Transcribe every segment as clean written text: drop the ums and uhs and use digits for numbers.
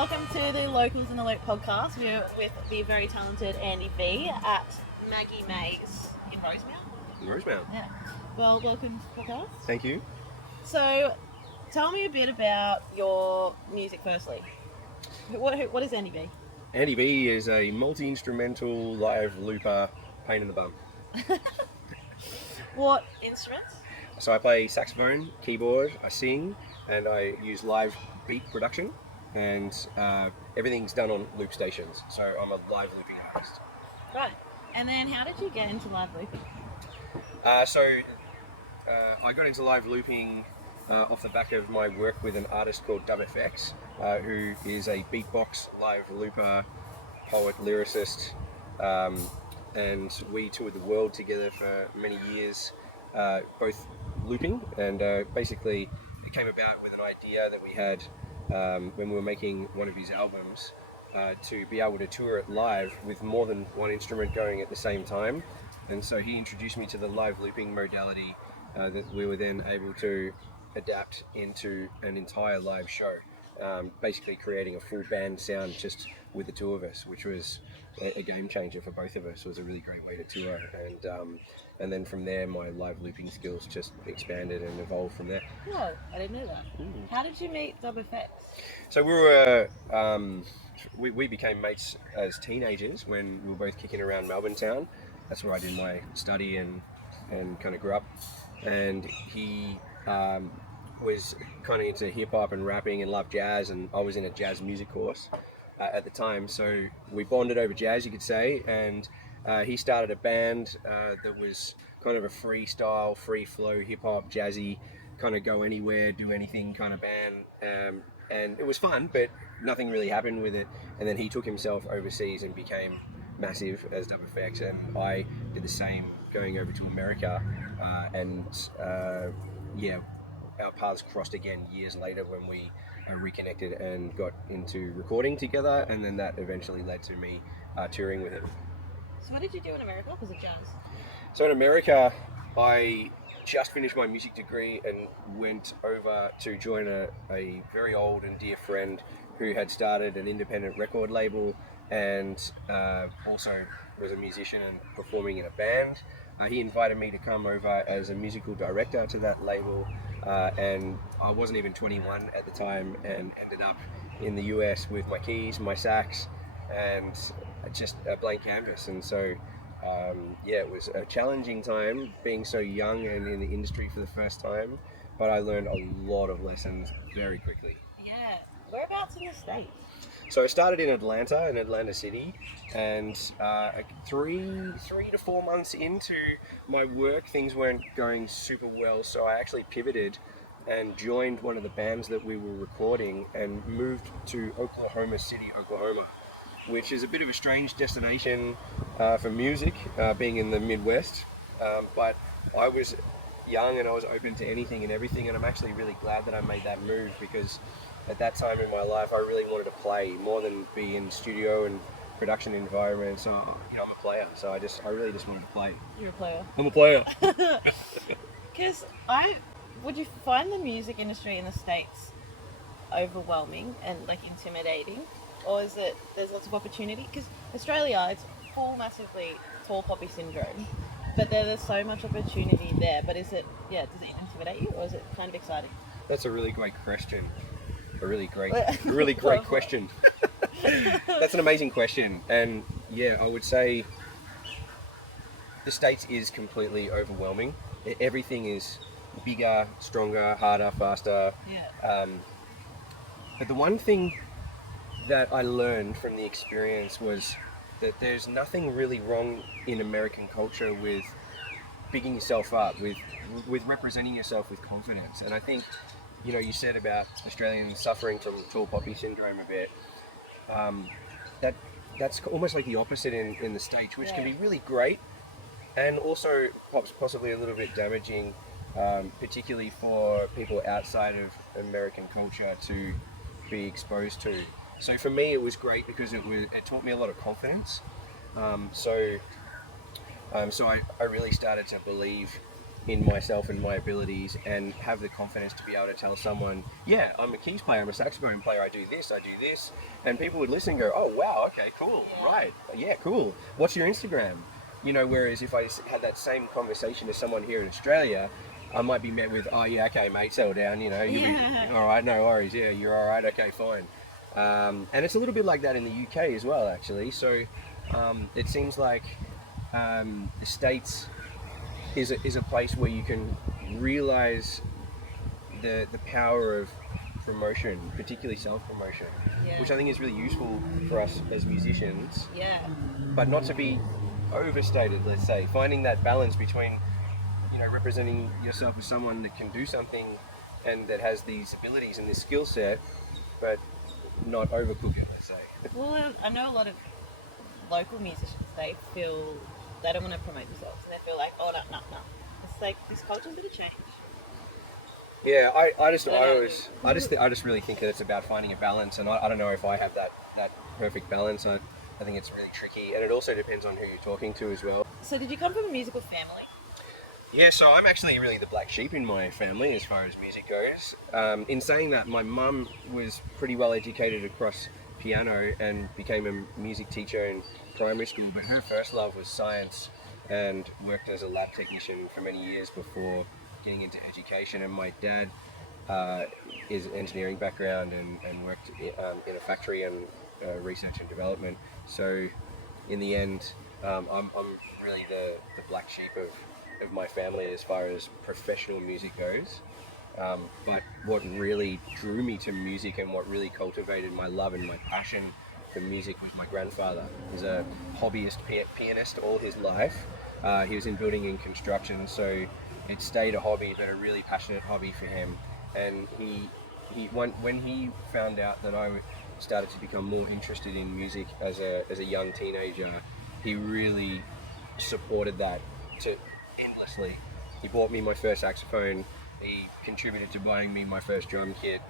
Welcome to the Locals in the Loop podcast. We're with the very talented Andy V at Maggie Mays in Rosemount. In Rosemount. Yeah. Well, welcome to the podcast. Thank you. So, tell me a bit about your music firstly. What is Andy V? Andy V is a multi-instrumental live looper, pain in the bum. What instruments? So I play saxophone, keyboard, I sing, and I use live beat production, and everything's done on loop stations. So I'm a live looping artist. Right. And then how did you get into live looping? I got into live looping off the back of my work with an artist called WFX, who is a beatbox live looper, poet, lyricist, and we toured the world together for many years, both looping, and basically it came about with an idea that we had when we were making one of his albums, to be able to tour it live with more than one instrument going at the same time. And so he introduced me to the live looping modality that we were then able to adapt into an entire live show, basically creating a full band sound just with the two of us, which was a game changer for both of us. It was a really great way to tour, and then from there my live looping skills just expanded and evolved from there. Oh, I didn't know that. How did you meet WFX? So we were we became mates as teenagers when we were both kicking around Melbourne town. That's where I did my study and kind of grew up. And he was kind of into hip hop and rapping and loved jazz, and I was in a jazz music course at the time. So we bonded over jazz, you could say, and he started a band that was kind of a freestyle, free flow, hip hop, jazzy, kind of go anywhere, do anything kind of band. And it was fun, but nothing really happened with it. And then he took himself overseas and became massive as WFX, and I did the same going over to America. Our paths crossed again years later when we reconnected and got into recording together, and then that eventually led to me touring with him. So what did you do in America? Was it jazz? So in America, I just finished my music degree and went over to join a very old and dear friend who had started an independent record label, and also was a musician and performing in a band. He invited me to come over as a musical director to that label, and I wasn't even 21 at the time, and ended up in the US with my keys, my sax, and just a blank canvas. And so it was a challenging time being so young and in the industry for the first time, but I learned a lot of lessons very quickly. Yeah. Whereabouts in the States? So I started in Atlanta City, and 3 to 4 months into my work, things weren't going super well, so I actually pivoted and joined one of the bands that we were recording and moved to Oklahoma City, Oklahoma, which is a bit of a strange destination for music, being in the Midwest, but I was young and I was open to anything and everything, and I'm actually really glad that I made that move, because at that time in my life I really wanted to play more than be in studio and production environments. So, I'm a player, so I really just wanted to play. You're a player. I'm a player. Because would you find the music industry in the States overwhelming and like intimidating, or is it there's lots of opportunity? Because Australia, it's full massively tall poppy syndrome, but there's so much opportunity there. But does it intimidate you, or is it kind of exciting? That's a really great question. A really great question. That's an amazing question, and I would say the States is completely overwhelming. Everything is bigger, stronger, harder, faster. Yeah. But the one thing that I learned from the experience was that there's nothing really wrong in American culture with bigging yourself up, with representing yourself with confidence. And I think, you said about Australians suffering from tall poppy syndrome a bit. That's almost like the opposite in the States, which can be really great, and also possibly a little bit damaging, particularly for people outside of American culture to be exposed to. So for me, it was great because it taught me a lot of confidence. So I really started to believe in myself and my abilities, and have the confidence to be able to tell someone, yeah, I'm a keys player, I'm a saxophone player, I do this, and people would listen and go, oh wow, okay, cool, right, yeah, cool, what's your Instagram? You know, whereas if I had that same conversation to someone here in Australia, I might be met with, oh yeah, okay mate, settle down, you know, you'll be all right, no worries, yeah, you're all right, okay, fine. And it's a little bit like that in the UK as well, actually. So it seems like the States is a place where you can realize the power of promotion, particularly self-promotion, which I think is really useful for us as musicians. Yeah. But not to be overstated, let's say. Finding that balance between, you know, representing yourself as someone that can do something and that has these abilities and this skill set, but not overcook it, let's say. Well, I know a lot of local musicians, they feel they don't want to promote themselves, and they feel like, oh, no. It's like, this culture's going to change. Yeah, I just really think that it's about finding a balance, and I don't know if I have that perfect balance. I think it's really tricky, and it also depends on who you're talking to as well. So did you come from a musical family? Yeah, so I'm actually really the black sheep in my family as far as music goes. In saying that, my mum was pretty well educated across piano and became a music teacher in primary school, but her first love was science and worked as a lab technician for many years before getting into education. And my dad is an engineering background and worked in a factory and research and development. So in the end, I'm really the black sheep of my family as far as professional music goes. But what really drew me to music and what really cultivated my love and my passion for music was my grandfather. He's a hobbyist pianist all his life. He was in building and construction, so it stayed a hobby, but a really passionate hobby for him. And when he found out that I started to become more interested in music as a young teenager, he really supported that endlessly. He bought me my first saxophone. He contributed to buying me my first drum kit.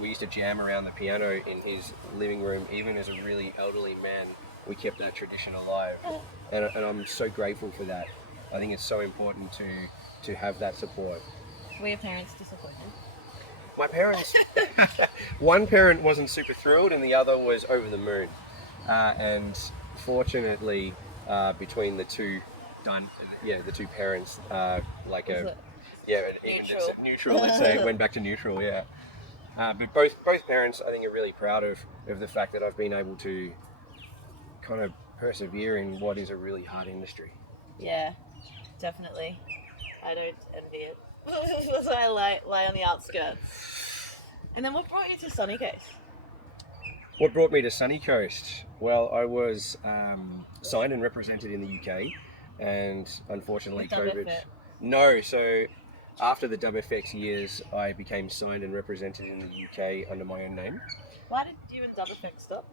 We used to jam around the piano in his living room. Even as a really elderly man, we kept that tradition alive, and I'm so grateful for that. I think it's so important to have that support. Were your parents disappointed? My parents, one parent wasn't super thrilled, and the other was over the moon. And fortunately, between the two, the two parents, neutral. Let's say it went back to neutral. Yeah, but both parents, I think, are really proud of the fact that I've been able to kind of persevere in what is a really hard industry. Yeah, definitely. I don't envy it. That's why I lie on the outskirts. And then what brought you to Sunny Coast? What brought me to Sunny Coast? Well, I was signed and represented in the UK, and unfortunately COVID... No, so after the WFX years, I became signed and represented in the UK under my own name. Why did you and WFX stop?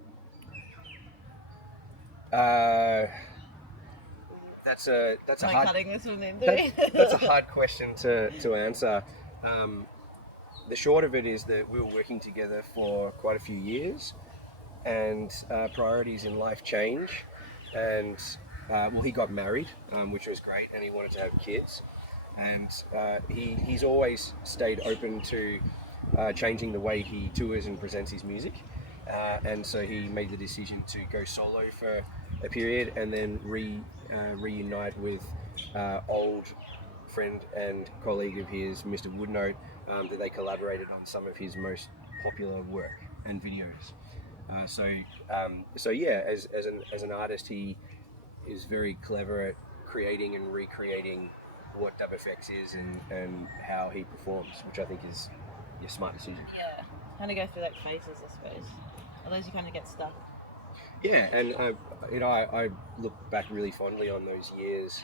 That's a hard... cutting this one in that's a hard question to answer. The short of it is that we were working together for quite a few years, and priorities in life change, and he got married, which was great, and he wanted to have kids, and he's always stayed open to changing the way he tours and presents his music, and so he made the decision to go solo for a period and then reunite with old friend and colleague of his, Mr. Woodnote, that they collaborated on some of his most popular work and videos. So yeah, as an artist, he is very clever at creating and recreating what WFX is and how he performs, which I think is a smart decision. Yeah, kind of go through that phases, I suppose. Otherwise, you kind of get stuck. Yeah, and I look back really fondly on those years,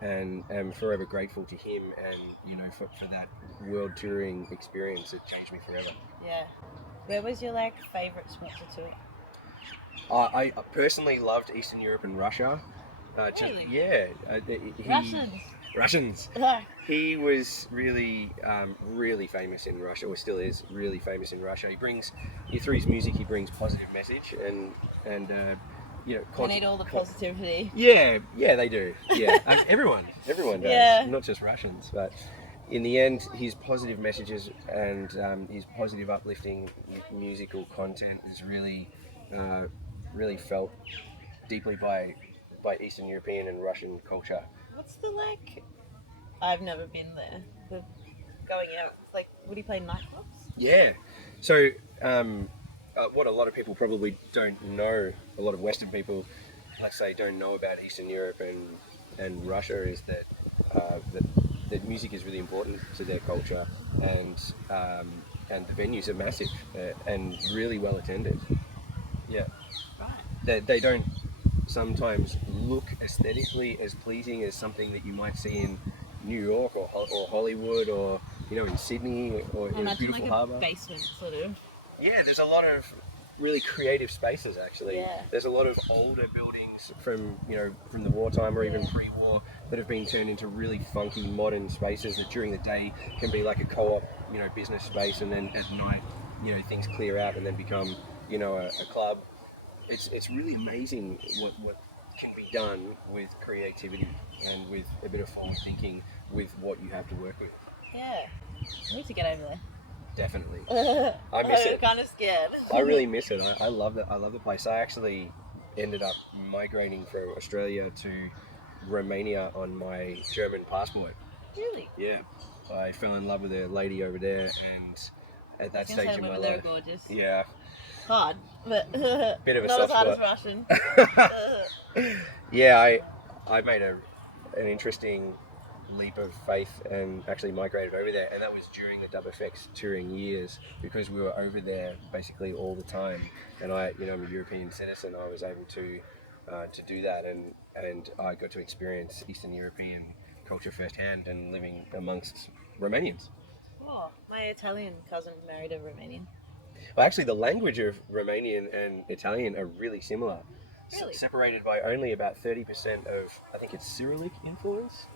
and am forever grateful to him, and for that world touring experience. It changed me forever. Yeah. Where was your favourite spot to tour? I personally loved Eastern Europe and Russia. Really? Yeah. Russians. He was really, really famous in Russia, or still is really famous in Russia. Through his music, he brings positive message, and They need all the positivity. Yeah, they do. Yeah, everyone does. Yeah. Not just Russians, but in the end, his positive messages and his positive, uplifting musical content is really, really felt deeply by Eastern European and Russian culture. What's the like? I've never been there. The going out, like, would he play nightclubs? Yeah. So, what a lot of people probably don't know, a lot of Western people, let's say, don't know about Eastern Europe and Russia is that that music is really important to their culture, and the venues are massive and really well attended. Yeah. Right. They don't sometimes look aesthetically as pleasing as something that you might see in New York or Hollywood or in Sydney or in a beautiful like harbour. A basement sort of. Yeah, there's a lot of really creative spaces actually. Yeah. There's a lot of older buildings from the wartime or even pre-war that have been turned into really funky modern spaces that during the day can be like a co-op business space, and then at night things clear out and then become a club. It's really amazing what can be done with creativity and with a bit of forward thinking with what you have to work with. Yeah, I need to get over there. Definitely. I miss it. I'm kind of scared. I really miss it. I love it. I love the place. I actually ended up migrating from Australia to Romania on my German passport. Really? Yeah. I fell in love with a lady over there, and at that stage in my life, they're gorgeous. yeah, Hard, but bit of a not as soft hard as spot. Russian. Yeah, I made an interesting leap of faith and actually migrated over there, and that was during the DubFX touring years, because we were over there basically all the time, and I'm a European citizen. I was able to do that, and I got to experience Eastern European culture firsthand and living amongst Romanians. Oh, my Italian cousin married a Romanian. Well, actually, the language of Romanian and Italian are really similar. Really? Separated by only about 30% of, I think it's Cyrillic influence.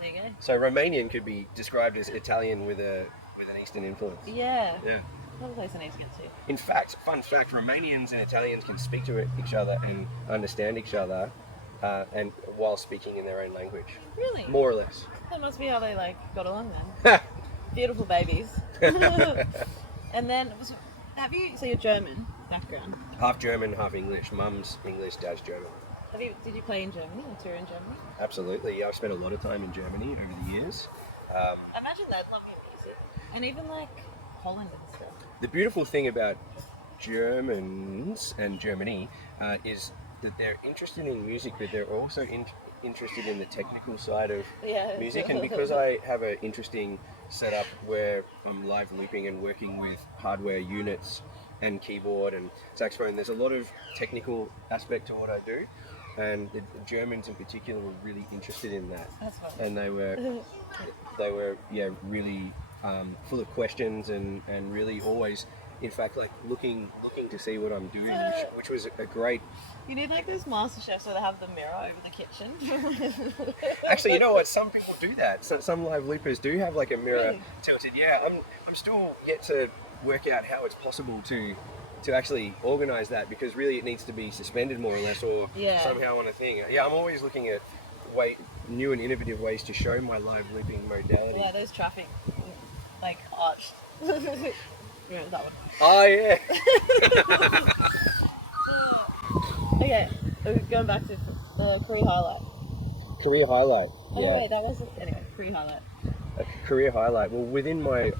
There you go. So Romanian could be described as Italian with an Eastern influence. Yeah. Yeah. Another place I need to get to. In fact, fun fact, Romanians and Italians can speak to each other and understand each other, and while speaking in their own language. Really? More or less. That must be how they got along then. Beautiful babies. And then, so you're German background. Half German, half English. Mum's English, dad's German. Did you play in Germany or tour in Germany? Absolutely. Yeah, I've spent a lot of time in Germany over the years. I imagine they'd love your music. And even like Holland and stuff. The beautiful thing about Germans and Germany is that they're interested in music, but they're also interested in the technical side of music. And because I have an interesting setup where I'm live looping and working with hardware units and keyboard and saxophone, there's a lot of technical aspect to what I do. And the Germans in particular were really interested in that. That's fun. And they were really full of questions and really always, in fact, like looking to see what I'm doing, which was a great. You need like those master chefs where they have the mirror over the kitchen. Actually, you know what? Some people do that. Some live loopers do have like a mirror Really? tilted. Yeah, I'm still yet to work out how it's possible to actually organise that, because really it needs to be suspended more or less, or somehow on a thing. Yeah, I'm always looking at new and innovative ways to show my live looping modality. Yeah, those traffic like arched. Remember that one? Oh yeah. Okay, going back to career highlight. Career highlight. Yeah. Oh wait, that wasn't. Anyway, career highlight. A career highlight. Well, within my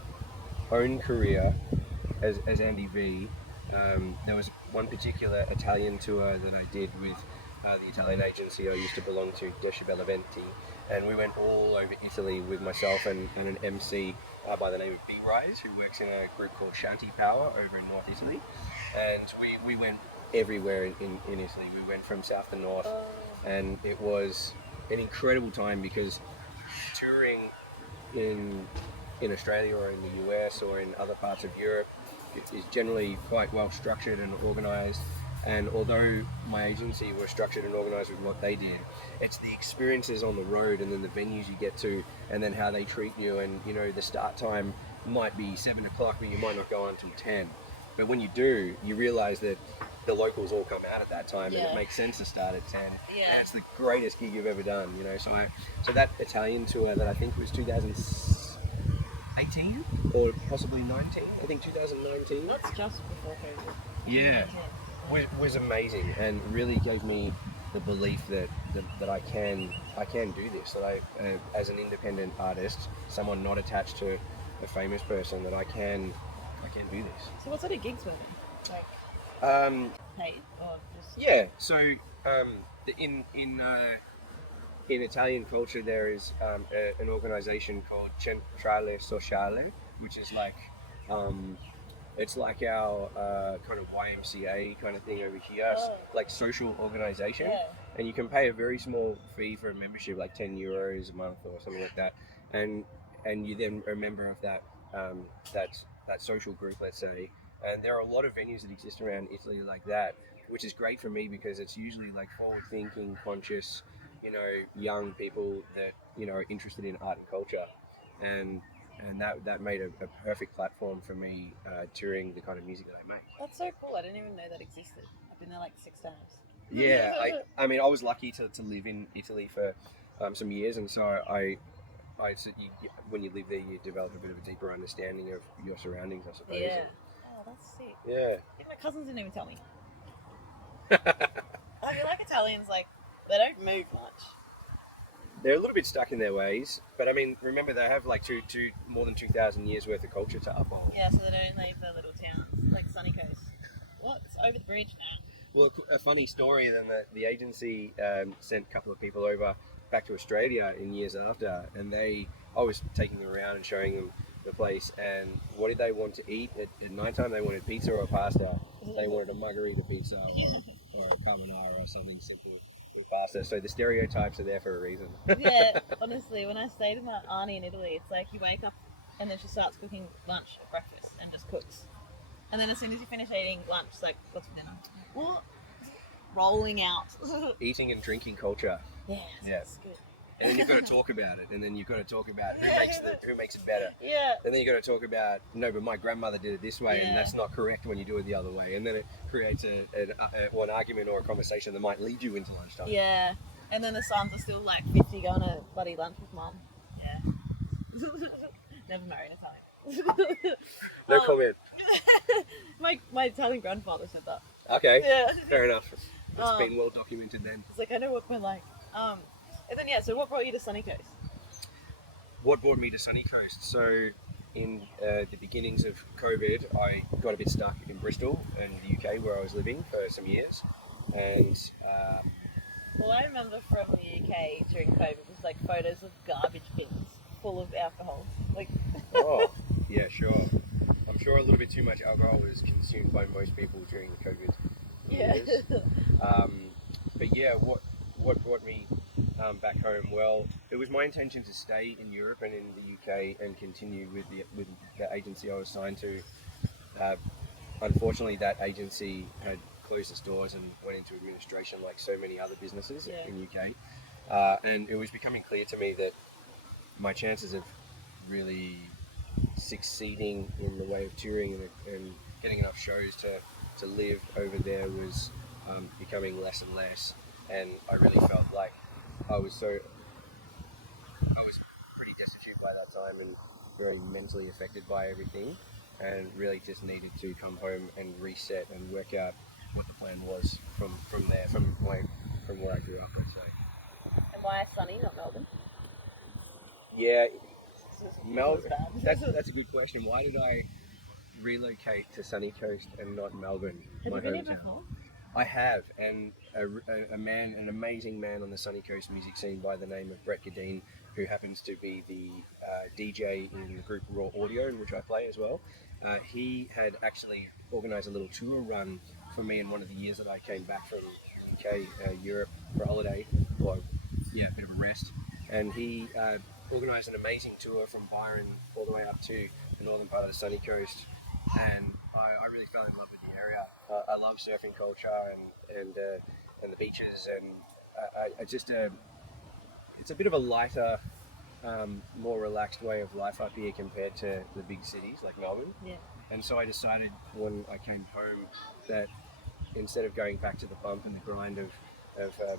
own career as Andy V, there was one particular Italian tour that I did with the Italian agency I used to belong to, Decibel Eventi, and we went all over Italy with myself and an MC by the name of B-Rise, who works in a group called Shanti Power over in North Italy, and we went everywhere in Italy. We went from south to north, and it was an incredible time, because touring in Australia or in the US or in other parts of Europe is generally quite well structured and organised. And although my agency were structured and organised with what they did, it's the experiences on the road and then the venues you get to and then how they treat you. And the start time might be 7 o'clock, but you might not go on until 10. But when you do, you realise that the locals all come out at that time, and Yeah. it makes sense to start at 10. Yeah. And it's the greatest gig you've ever done, you know. So that Italian tour that I think was 2018 or possibly 19. I think 2019. That's just before COVID. Yeah, was amazing, and really gave me the belief that I can do this. That as an independent artist, someone not attached to a famous person, that I can do this. So what sort of gigs were they? Like paid or just? Yeah. So in Italian culture, there is an organisation called Centrale Sociale, which is like it's like our kind of YMCA kind of thing over here, like social organisation. Yeah. And you can pay a very small fee for a membership, like €10 a month or something like that, and you then are a member of that that social group, let's say. And there are a lot of venues that exist around Italy like that, which is great for me because it's usually like forward-thinking, conscious, young people that are interested in art and culture, and that made a perfect platform for me touring the kind of music that I make. That's so cool. I didn't even know that existed. I've been there like 6 times. Yeah, I mean, I was lucky to live in Italy for some years, and so when you live there, you develop a bit of a deeper understanding of your surroundings, I suppose. Yeah. Oh, that's sick. Yeah. Even my cousins didn't even tell me. I feel like Italians, like, they don't move much. They're a little bit stuck in their ways, but I mean, remember they have like more than 2,000 years worth of culture to uphold. Yeah, so they don't leave their little towns, like Sunny Coast. What? It's over the bridge now. Well, a funny story, then the agency sent a couple of people over back to Australia in years after, and I was taking them around and showing them the place, and what did they want to eat at night time? They wanted pizza or pasta. They wanted a margarita pizza or a carbonara or something simple with pasta. So the stereotypes are there for a reason. Yeah, honestly, when I stayed with my auntie in Italy, it's like you wake up and then she starts cooking lunch or breakfast and just cooks. And then as soon as you finish eating lunch, it's like, what's for dinner? What? Rolling out. Eating and drinking culture. Yeah, Yeah. that's good. And then you've got to talk about it, and then you've got to talk about who makes it better. Yeah. And then you've got to talk about, no, but my grandmother did it this way, Yeah. and that's not correct when you do it the other way. And then it creates one argument or a conversation that might lead you into lunchtime. Yeah. And then the sons are still like 50 going to bloody lunch with mum. Yeah. Never married an Italian. No comment. my Italian grandfather said that. Okay. Yeah. Fair enough. It's been well documented then. It's like, I know what we're like. And then, so what brought you to Sunny Coast? What brought me to Sunny Coast? So, in the beginnings of COVID, I got a bit stuck in Bristol in the UK where I was living for some years. And well, I remember from the UK during COVID, it was like photos of garbage bins full of alcohol. Like, oh, yeah, sure. I'm sure a little bit too much alcohol was consumed by most people during the COVID years. But yeah, what brought me back home? Well, it was my intention to stay in Europe and in the UK and continue with the agency I was signed to. Unfortunately, that agency had closed its doors and went into administration like so many other businesses in UK. And it was becoming clear to me that my chances of really succeeding in the way of touring and getting enough shows to live over there was becoming less and less. And I really felt like I was pretty destitute by that time and very mentally affected by everything, and really just needed to come home and reset and work out what the plan was from there, from where I grew up, let's say. and why Sunny, not Melbourne? Yeah, that's a good question. Why did I relocate to Sunny Coast and not Melbourne, Have my you been here hometown? before? I have, and an amazing man on the Sunny Coast music scene by the name of Brett Gadeen, who happens to be the DJ in the group Raw Audio, in which I play as well. He had actually organised a little tour run for me in one of the years that I came back from UK, Europe for a holiday, or a bit of a rest. And he organised an amazing tour from Byron all the way up to the northern part of the Sunny Coast, and I really fell in love with the area. I love surfing culture and the beaches, and it's a bit of a lighter more relaxed way of life up here compared to the big cities like Melbourne. Yeah. And so I decided when I came home that instead of going back to the bump and the grind of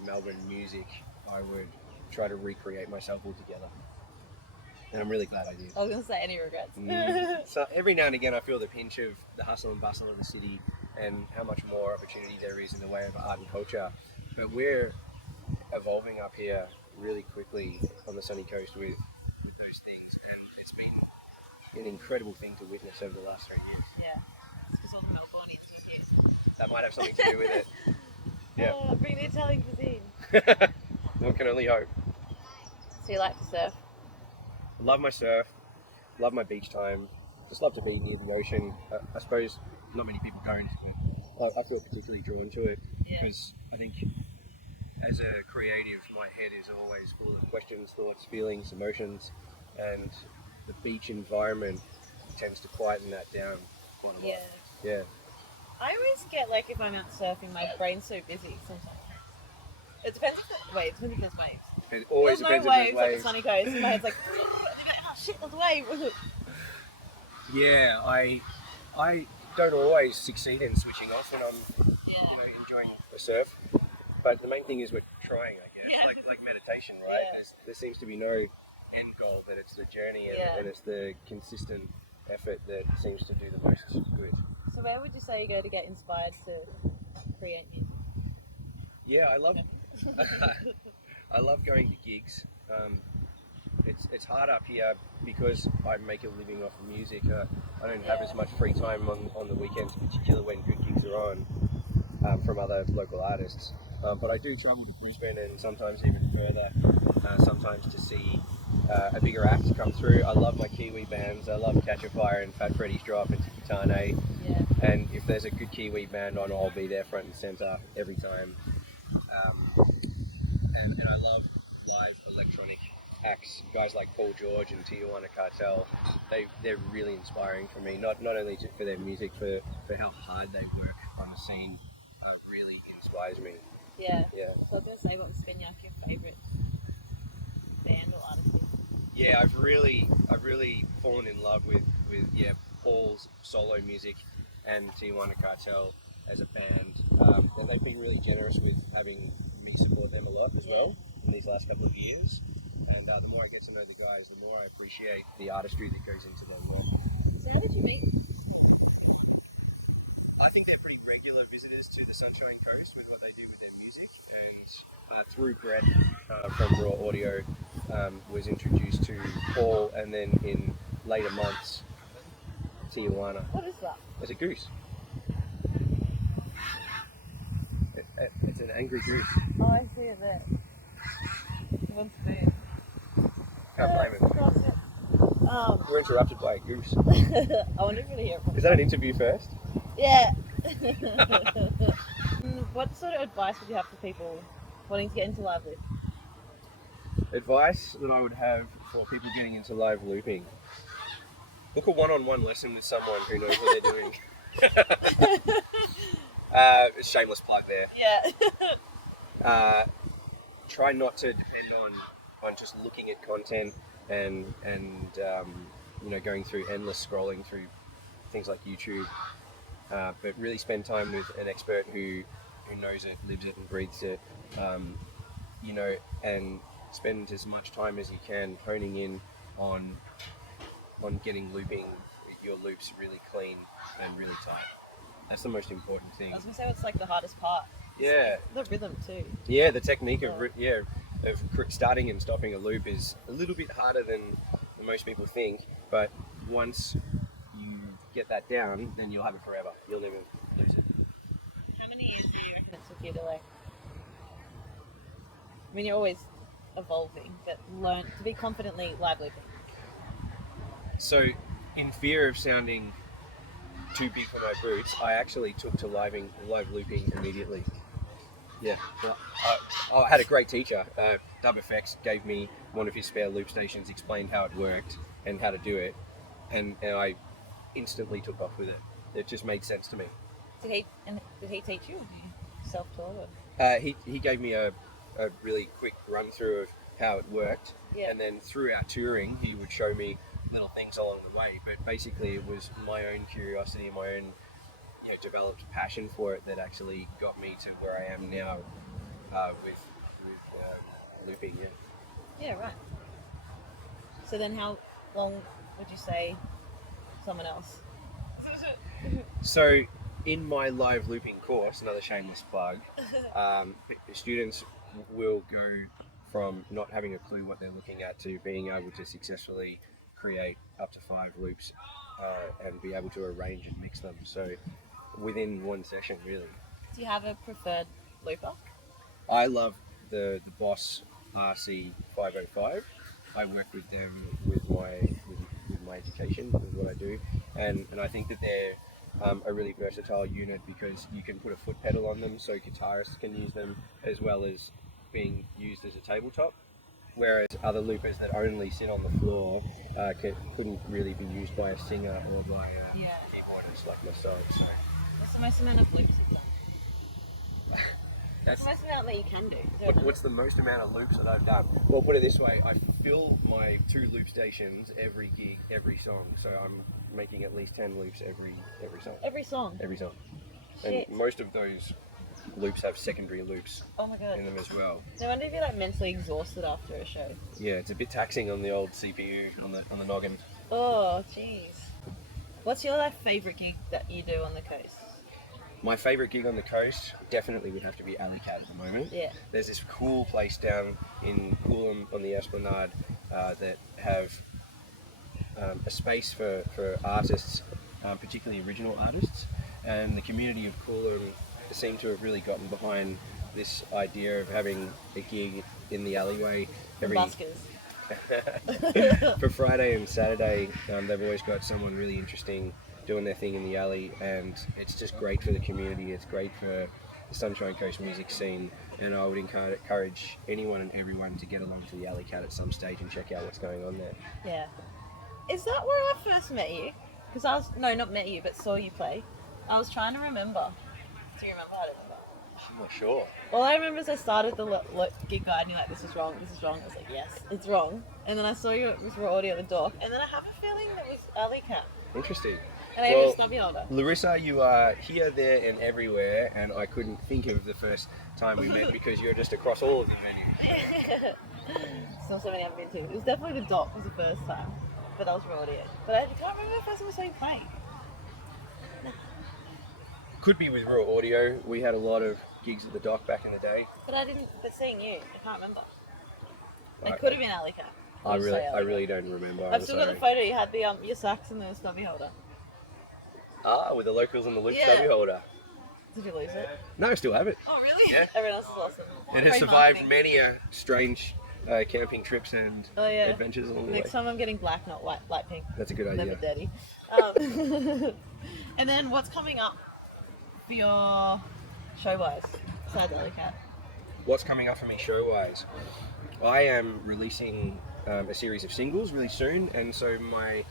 Melbourne music, I would try to recreate myself altogether. And I'm really glad I did. I was gonna say any regrets. So every now and again I feel the pinch of the hustle and bustle of the city and how much more opportunity there is in the way of art and culture. But we're evolving up here really quickly on the sunny coast with those things, and it's been an incredible thing to witness over the last 3 years. Yeah. It's because all the Melbourneians are here. That might have something to do with it. Yeah. Bring the Italian cuisine. One can only hope. So you like to surf? Love my surf, love my beach time, just love to be near the ocean. I suppose not many people don't, but I feel particularly drawn to it because I think as a creative, my head is always full of questions, thoughts, feelings, emotions, and the beach environment tends to quieten that down quite a lot. Yeah. I always get like if I'm out surfing, my brain's so busy sometimes. It depends if it depends if there's waves. It always there's depends no if waves there's at the waves. sunny coast, and my head's like, oh shit, there's a wave. Yeah, I don't always succeed in switching off when I'm enjoying the surf. But the main thing is we're trying, I guess. Yeah. Like meditation, right? There seems to be no end goal, but it's the journey and it's the consistent effort that seems to do the most good. So where would you say you go to get inspired to create music? Yeah, I love I love going to gigs. It's hard up here because I make a living off of music. I don't have as much free time on the weekends, particularly when good gigs are on from other local artists. But I do travel to Brisbane and sometimes even further, sometimes to see a bigger act come through. I love my Kiwi bands. I love Catch a Fire and Fat Freddy's Drop and Tikitane. Yeah. And if there's a good Kiwi band on, I'll be there front and centre every time. And I love live electronic acts, guys like Paul George and Tijuana Cartel. They're really inspiring for me, not only for their music, for how hard they work on the scene. Really inspires me. Yeah. So I was going to say, what was your favourite band or artist? Yeah, I've really fallen in love with Paul's solo music and Tijuana Cartel as a band, and they've been really generous with having me support them a lot as well in these last couple of years. And the more I get to know the guys, the more I appreciate the artistry that goes into their work. So how did you meet? I think they're pretty regular visitors to the Sunshine Coast with what they do with their music, and through Brett from Raw Audio was introduced to Paul, and then in later months Tijuana. What is that? It's a goose. It's an angry goose. Oh, I see it there. It wants food. Can't blame it. We're interrupted by a goose. I wonder if you're gonna hear it from. Is that an interview first? Yeah. What sort of advice would you have for people wanting to get into live loop? Advice that I would have for people getting into live looping: book a one-on-one lesson with someone who knows what they're doing. Shameless plug there. Yeah. Try not to depend on just looking at content and going through endless scrolling through things like YouTube, but really spend time with an expert who knows it, lives it and breathes it, and spend as much time as you can honing in on getting your loops really clean and really tight. That's the most important thing. I was gonna say what's like the hardest part. Yeah. The rhythm too. Yeah, the technique of starting and stopping a loop is a little bit harder than most people think, but once you get that down, then you'll have it forever. You'll never lose it. How many years do you reckon it took you to I mean, you're always evolving, but learn to be confidently live looping? So, in fear of sounding too big for my boots, I actually took to live looping immediately. Yeah, I had a great teacher. Dub Effects gave me one of his spare loop stations, explained how it worked and how to do it, and I instantly took off with it. It just made sense to me. Did he teach you, or did you self-taught? He gave me a really quick run through how it worked. Yeah. And then through our touring, he would show me little things along the way. But basically, it was my own curiosity, my own developed passion for it that actually got me to where I am now with looping. Yeah. Yeah, right. So then how long would you say someone else? So in my live looping course, another shameless plug, students will go from not having a clue what they're looking at to being able to successfully create up to 5 loops and be able to arrange and mix them. So within one session, really. Do you have a preferred looper? I love the Boss RC 505. I work with them with my education, with what I do, and I think that they're a really versatile unit because you can put a foot pedal on them, so guitarists can use them as well as being used as a tabletop. Whereas other loopers that only sit on the floor couldn't really be used by a singer or by a keyboardist like myself. So. What's the most amount of loops you've done? That's the most amount that you can do. What's the most amount of loops that I've done? Well, put it this way, I fill my 2 loop stations every gig, every song. So I'm making at least 10 loops every song. Every song? Every song. Shit. And most of those loops have secondary loops in them as well. No wonder if you're like mentally exhausted after a show. Yeah, it's a bit taxing on the old CPU, on the noggin. Oh, jeez. What's your like favourite gig that you do on the coast? My favourite gig on the coast definitely would have to be Alley Cat at the moment. Yeah. There's this cool place down in Coolum on the Esplanade that have a space for artists, particularly original artists, and the community of Coolum seem to have really gotten behind this idea of having a gig in the alleyway every Buskers. for Friday and Saturday. They've always got someone really interesting doing their thing in the alley, and it's just great for the community. It's great for the Sunshine Coast music scene, and I would encourage anyone and everyone to get along to the Alley Cat at some stage and check out what's going on there. Yeah. Is that where I first met you? Because not met you, but saw you play. I was trying to remember. Do you remember? I don't remember. I'm not sure. All I remember is I started the gig guide and you're like, this is wrong. I was like, yes, it's wrong. And then I saw you with raw audio at the dock, and then I have a feeling that was Alley Cat. Interesting. And I have a stubby holder. Larissa, you are here, there, and everywhere, and I couldn't think of the first time we met because you're just across all of the venues. Still so many I've been to. It was definitely the dock was the first time, but that was raw audio. But I can't remember the first time I saw you play. Could be with raw audio. We had a lot of gigs at the dock back in the day. But seeing you, I can't remember. It could have been Alley Cat. I really don't remember. I've still got the photo. You had the your sax and the stubby holder. With the locals and the loop stubby holder. Did you lose it? No, I still have it. Oh, really? Yeah. Everyone else has lost it. It has survived many strange camping trips and adventures along the way. Next time I'm getting black, not white, light pink. That's a good idea. Never dirty. And then what's coming up for your show-wise? Besides Alley Cat. What's coming up for me show-wise? I am releasing a series of singles really soon, and so my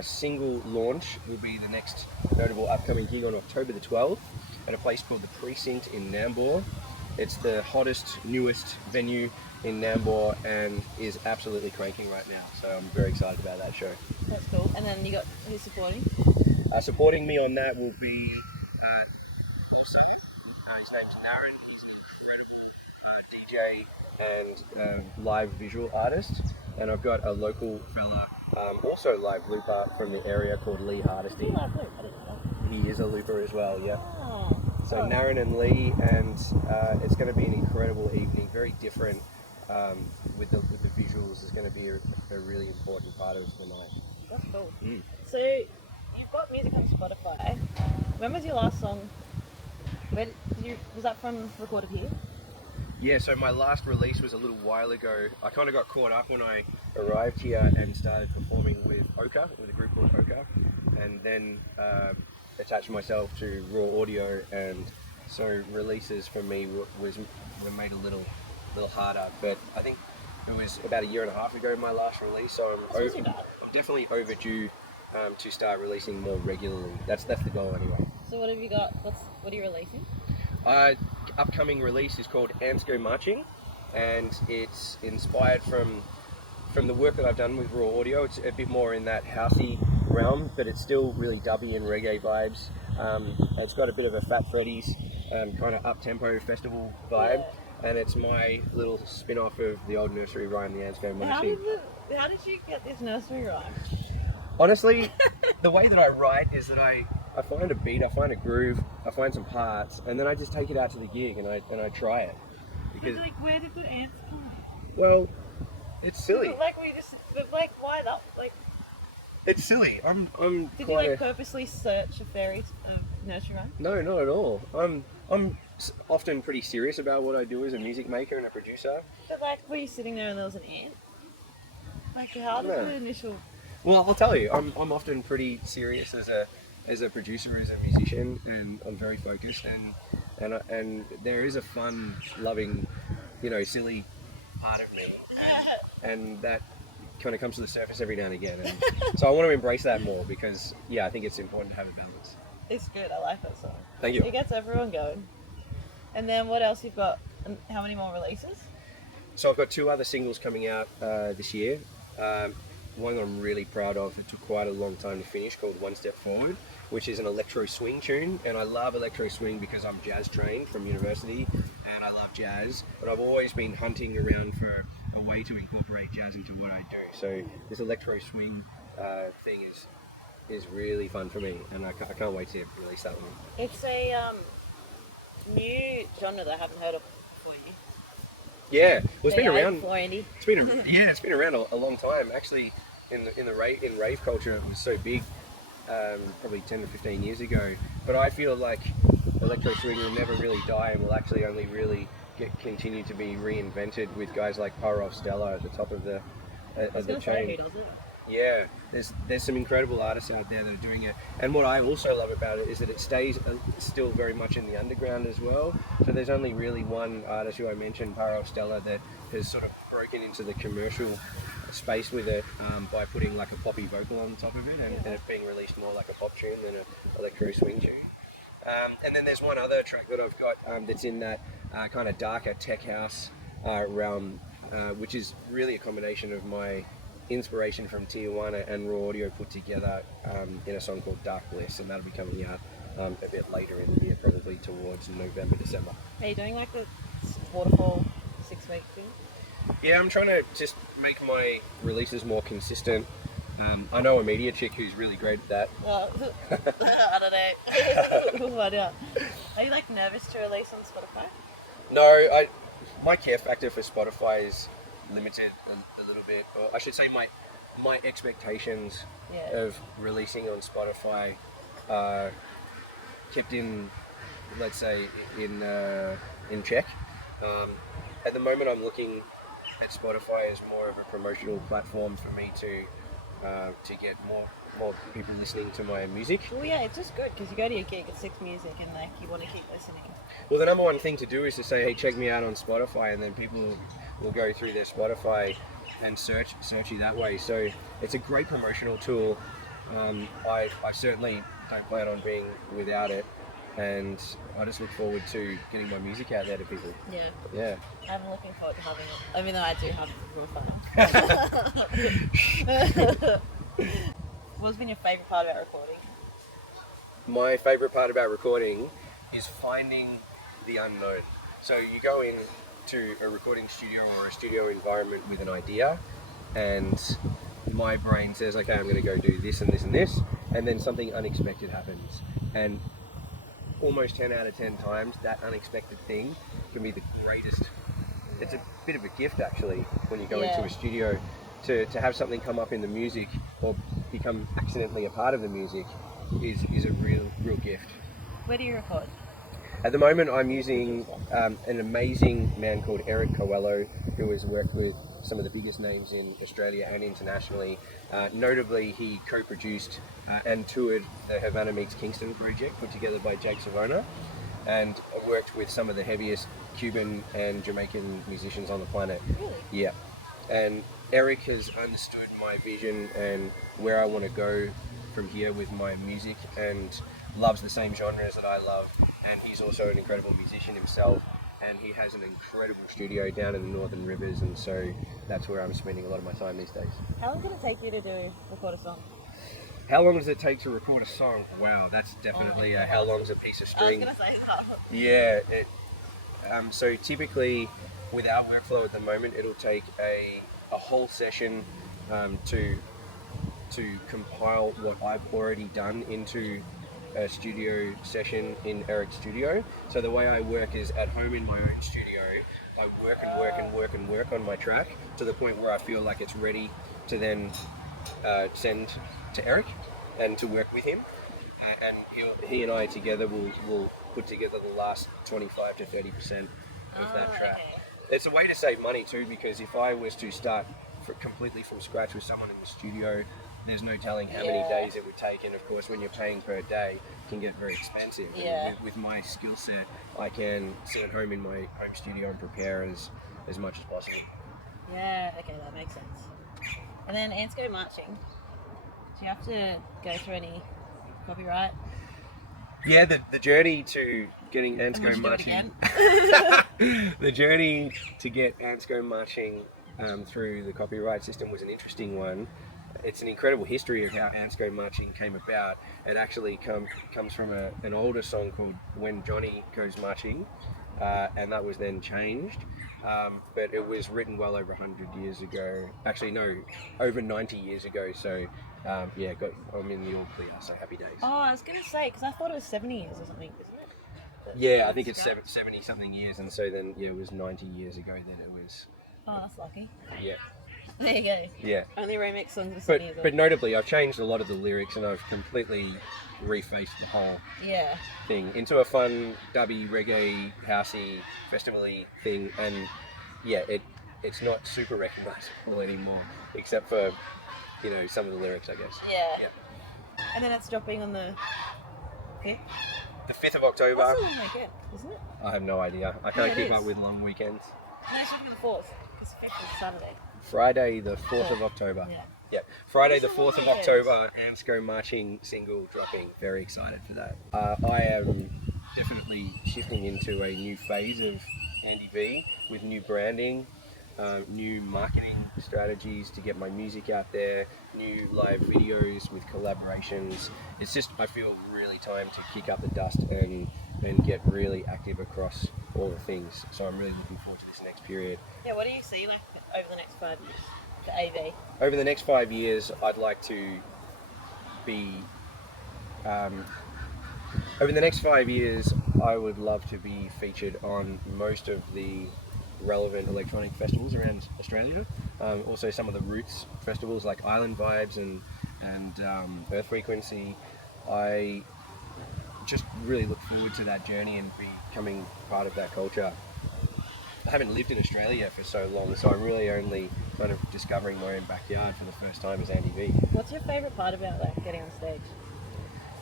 single launch will be the next notable upcoming gig on October the 12th at a place called The Precinct in Nambour. It's the hottest, newest venue in Nambour and is absolutely cranking right now, so I'm very excited about that show. That's cool. And then you got who's supporting? Supporting me on that will be his name's Aaron. He's an incredible DJ and live visual artist, and I've got a local fella, also live looper from the area called Lee Hardesty. He is a looper as well, yeah. Oh. So Naren and Lee, and it's going to be an incredible evening, very different with the visuals. Is going to be a really important part of the night. That's cool. So you've got music on Spotify. When was your last song? Was that from recorded here? Yeah, so my last release was a little while ago. I kind of got caught up when I arrived here and started performing with Oka, with a group called Oka, and then attached myself to raw audio, and so releases for me were made a little harder. But I think it was about a year and a half ago my last release, so I'm definitely overdue to start releasing more regularly. That's the goal anyway. So what have you got? What are you releasing? Upcoming release is called Ants Go Marching, and it's inspired from the work that I've done with raw audio. It's a bit more in that housey realm, but it's still really dubby and reggae vibes. It's got a bit of a Fat Freddy's kind of up-tempo festival vibe, and it's my little spin-off of the old nursery rhyme, The Ants Go Marching. How did you get this nursery rhyme? Honestly, the way that I write is that I find a beat, I find a groove, I find some parts, and then I just take it out to the gig and I try it. Because, like, where did the ants come? Well, it's silly. Why not? Like, it's silly. I'm did you like purposely search a fairy nursery rhyme? No, not at all. I'm often pretty serious about what I do as a music maker and a producer. But like, were you sitting there and there was an ant? Like, how did the initial? Well, I'll tell you, I'm often pretty serious as a producer, as a musician, and I'm very focused, and there is a fun, loving, silly part of me, and that kind of comes to the surface every now and again, and so I want to embrace that more because I think it's important to have a balance. It's good. I like that song. Thank you. It gets everyone going. And then what else you've got? How many more releases? So I've got 2 other singles coming out this year. One that I'm really proud of, it took quite a long time to finish, called One Step Forward, which is an electro swing tune, and I love electro swing because I'm jazz trained from university and I love jazz, but I've always been hunting around for a way to incorporate jazz into what I do. So this electro swing thing is really fun for me, and I can't wait to release that one. It's a new genre that I haven't heard of before you. Yeah, well, it's been around. Andy. It's been around a long time. Actually, in rave culture, it was so big, probably 10 to 15 years ago. But I feel like electro swing will never really die, and will actually only really continue to be reinvented with guys like Pyro Stella at the top of the chain. Who does it? Yeah, there's some incredible artists out there that are doing it, and what I also love about it is that it stays still very much in the underground as well. So there's only really one artist who I mentioned, Pyro Stella, that has sort of broken into the commercial space with it by putting like a poppy vocal on top of it, and it being released more like a pop tune than an electro swing tune. And then there's one other track that I've got that's in that kind of darker tech house realm, which is really a combination of my inspiration from Tijuana and raw audio put together in a song called Dark Bliss, and that'll be coming out a bit later in the year, probably towards November, December. Are you doing like the waterfall 6-week thing? Yeah, I'm trying to just make my releases more consistent. I know a media chick who's really great at that. Well, I don't know. We'll find out. Are you like nervous to release on Spotify? No, my care factor for Spotify is limited a little bit. Or I should say my expectations of releasing on Spotify are kept in, let's say, in check. At the moment, I'm looking at Spotify as more of a promotional platform for me to get more people listening to my music. Well, yeah, it's just good because you go to your gig, it's 6 music, and like you want to keep listening. Well, the number one thing to do is to say, hey, check me out on Spotify, and then people will go through their Spotify and search you that way. So it's a great promotional tool. I certainly don't plan on being without it, and I just look forward to getting my music out there to people. Yeah. I'm looking forward to having it. I mean, I do have more fun. What's been your favourite part about recording? My favourite part about recording is finding the unknown. So you go in to a recording studio or a studio environment with an idea, and my brain says, okay, I'm going to go do this and this and this, and then something unexpected happens. And almost 10 out of 10 times, that unexpected thing can be the greatest. It's a bit of a gift, actually, when you go into a studio to have something come up in the music or become accidentally a part of the music is a real gift. Where do you record? At the moment, I'm using an amazing man called Eric Coelho, who has worked with some of the biggest names in Australia and internationally. Notably, he co-produced and toured the Havana Meets Kingston project put together by Jake Savona, and worked with some of the heaviest Cuban and Jamaican musicians on the planet. Really? Yeah. And Eric has understood my vision and where I want to go from here with my music, and loves the same genres that I love, and he's also an incredible musician himself, and he has an incredible studio down in the Northern Rivers, and so that's where I'm spending a lot of my time these days. How long did it take you to record a song? How long does it take to record a song? Wow, that's definitely how long's a piece of string. I was going to say that. Yeah, so typically with our workflow at the moment, it'll take a whole session to compile what I've already done into a studio session in Eric's studio. So the way I work is at home in my own studio, I work and work and work and work on my track to the point where I feel like it's ready to then send to Eric and to work with him. And he and I together will put together the last 25 to 30% of that track. Okay. It's a way to save money too, because if I was to start completely from scratch with someone in the studio, there's no telling how many days it would take, and of course when you're paying per day it can get very expensive. And with my skill set, I can sit at home in my home studio and prepare as much as possible. Yeah, okay, that makes sense. And then Ansco marching, do you have to go through any copyright? Yeah, the journey to getting Ansco marching, the journey to get Ansco marching through the copyright system was an interesting one. It's an incredible history of how Ansco marching came about. It actually comes from an older song called When Johnny Goes Marching, and that was then changed. But it was written well over 100 years ago. Actually, no, over 90 years ago. So, I'm in the all clear, so happy days. Oh, I was going to say, because I thought it was 70 years or something, isn't it? Yeah, I think it's 70 something years, and so then, it was 90 years ago that it was. Oh, that's lucky. Yeah. There you go. Yeah. Only remix songs for 70 years old. But notably, I've changed a lot of the lyrics, and I've completely refaced the whole thing into a fun, dubby, reggae, housey, festival-y thing, and it's not super recognisable anymore, except for, some of the lyrics, I guess. Yeah. And then it's dropping on the 5th? The 5th of October. That's a long weekend, isn't it? I have no idea. I can't keep up with long weekends. No, it's dropping on the 4th, because 5th is Saturday. Friday the 4th of October. Yeah. Friday the 4th of October, Ansco marching single dropping. Very excited for that. I am definitely shifting into a new phase of Andy V with new branding, new marketing strategies to get my music out there, new live videos with collaborations. It's just, I feel really time to kick up the dust and get really active across all the things. So I'm really looking forward to this next period. Yeah, what do you see over the next 5 years for AV? Over the next 5 years, I'd like to be... over the next 5 years, I would love to be featured on most of the relevant electronic festivals around Australia. Also some of the roots festivals like Island Vibes and Earth Frequency. I just really look forward to that journey and becoming part of that culture. I haven't lived in Australia for so long, so I'm really only kind of discovering my own backyard for the first time as Andy V. What's your favourite part about getting on stage?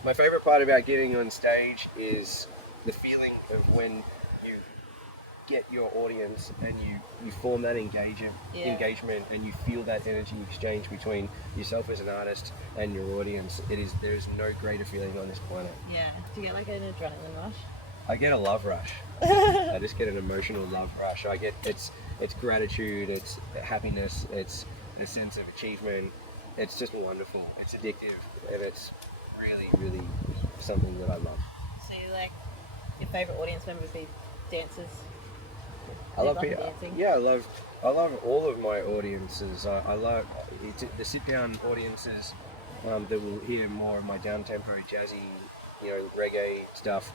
My favourite part about getting on stage is the feeling of when you get your audience and you form that engagement and you feel that energy exchange between yourself as an artist and your audience. There is no greater feeling on this planet. Yeah. Do you get an adrenaline rush? I get a love rush. I just get an emotional love rush. I get it's gratitude, it's happiness, it's a sense of achievement. It's just wonderful. It's addictive, and it's really, really something that I love. So your favourite audience members be dancers? I love dancing. Yeah, I love all of my audiences. I love the sit down audiences that will hear more of my down tempo, jazzy, reggae stuff.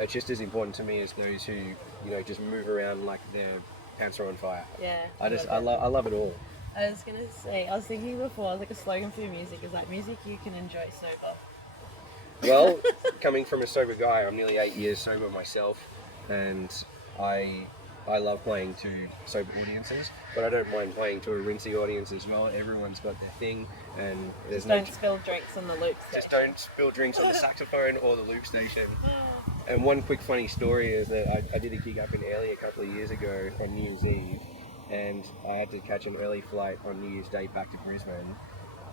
It's just as important to me as those who, just move around like their pants are on fire. Yeah. I love it all. I was going to say, I was thinking before, a slogan for your music is music you can enjoy sober. Well, coming from a sober guy, I'm nearly 8 years sober myself, and I love playing to sober audiences, but I don't mind playing to a rinsy audience as well. Everyone's got their thing, and there's don't spill drinks on the loop station. Just don't spill drinks on the saxophone or the loop station. And one quick funny story is that I did a gig up in Early a couple of years ago on New Year's Eve, and I had to catch an early flight on New Year's Day back to Brisbane,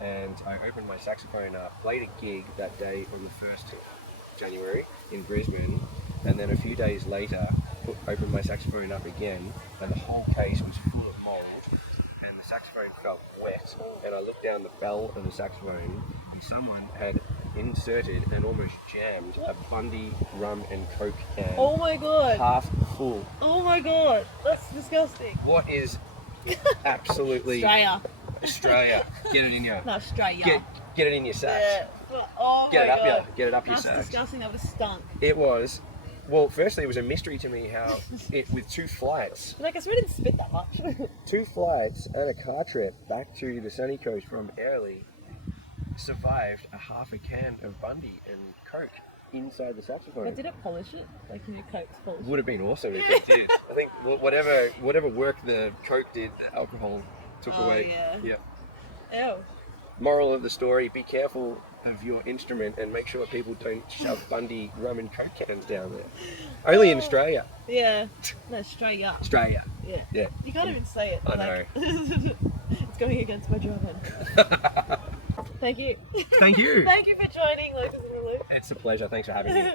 and I opened my saxophone up, played a gig that day on the 1st of January in Brisbane, and then a few days later opened my saxophone up again, and the whole case was full of mould, and the saxophone felt wet. And I looked down the bell of the saxophone, and someone had inserted and almost jammed a Bundy rum and coke can. Oh my god. Half full. Oh my god. That's disgusting. What is absolutely Australia? Get it in your. No, Australia. Get it in your sax. Yeah. Oh Get my it up god. Get it up your That's sax. disgusting. That would have stunk. It was. Well, firstly, it was a mystery to me how it, with 2 flights, Like, I guess we didn't spit that much. 2 flights and a car trip back to the sunny coast from Airlie, survived a half a can of Bundy and coke inside the saxophone. But did it polish it? Like, did your Coke's polish it? Would have been awesome if it did. I think whatever work the coke did, the alcohol took away. Yeah. Yeah. Ew. Moral of the story: be careful of your instrument and make sure people don't shove Bundy rum and coke cans down there. Only in Australia. Yeah. No, Australia. Australia. Yeah. Yeah. You can't even say it. I know. It's going against my German. Thank you. Thank you. Thank you for joining Lucas and the Loop. It's a pleasure. Thanks for having me.